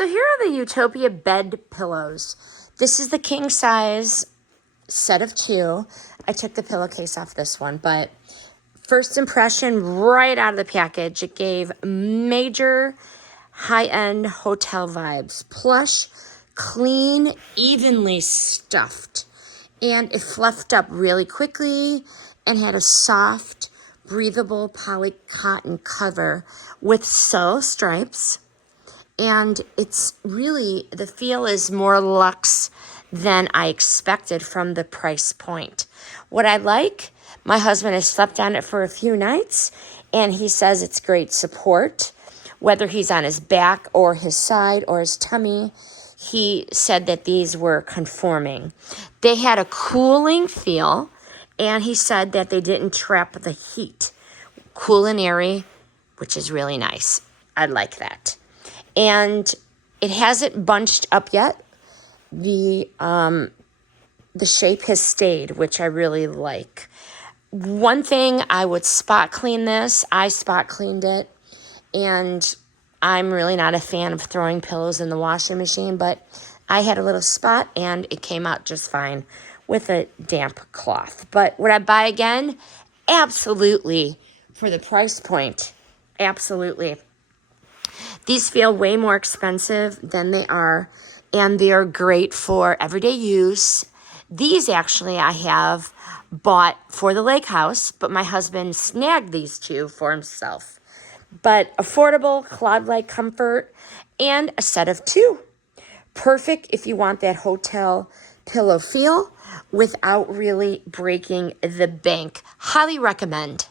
So here are the Utopia bed pillows. This is the king size set of 2. I took the pillowcase off this one, but first impression right out of the package, it gave major high-end hotel vibes. Plush, clean, evenly stuffed. And it fluffed up really quickly and had a soft, breathable poly cotton cover with subtle stripes. And it's really, the feel is more luxe than I expected from the price point. What I like, my husband has slept on it for a few nights, and he says it's great support, whether he's on his back or his side or his tummy. He said that these were conforming. They had a cooling feel, and he said that they didn't trap the heat. Cool and airy, which is really nice. I like that. And it hasn't bunched up yet. The shape has stayed, which I really like. One thing, I would spot clean this. I spot cleaned it, and I'm really not a fan of throwing pillows in the washing machine, but I had a little spot, and it came out just fine with a damp cloth. But would I buy again? Absolutely. For the price point, absolutely. These feel way more expensive than they are, and they are great for everyday use. These actually I have bought for the lake house, but my husband snagged these 2 for himself. But affordable, cloud-like comfort, and a set of 2. Perfect if you want that hotel pillow feel without really breaking the bank. Highly recommend.